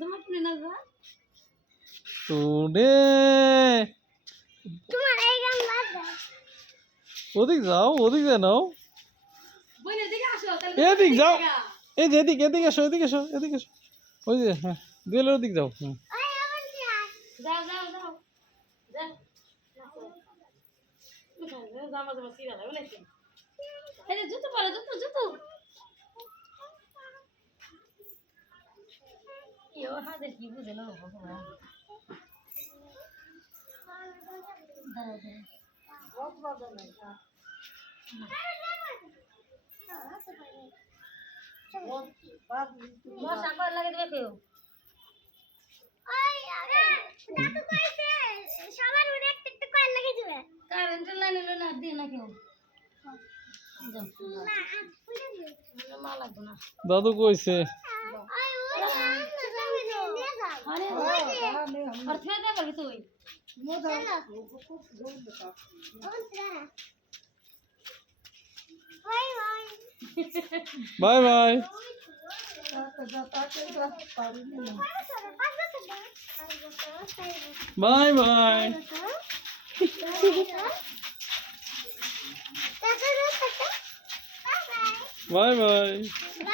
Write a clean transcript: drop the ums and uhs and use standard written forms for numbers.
তোমার কি না গো টুডে তোমার এই গান বাজে ওদিক যাও ওদিক যা নাও বই এদিকে আসো তাহলে এদিক যাও এই যে এদিক এদিকে এসো এদিকে এসো এদিকে এসো ওই যে হ্যাঁ দুয়েলের ওদিক যাও ওই আমার কি আস যাও যাও যাও যাও জামা জামা সিরা যাবে নাকি এই যে জুতো পরে জুতো জুতো ইও হাতে কি বুঝে না ভগবান দাঁড়াও মশা কর লাগে দেখো ওই আরে দাদু কইছে সবার উড়ে একটা কয়েল লাগিয়ে দিবে কারেন্টের লাইন হলো না দিয়ে না কেউ যাও না আজ খুলে দিবে মা লাগবে না দাদু কইছে ওই ওই তুমি নিয়ে যাও আরে আর ফের দা করবি তুই bye bye bye bye bye bye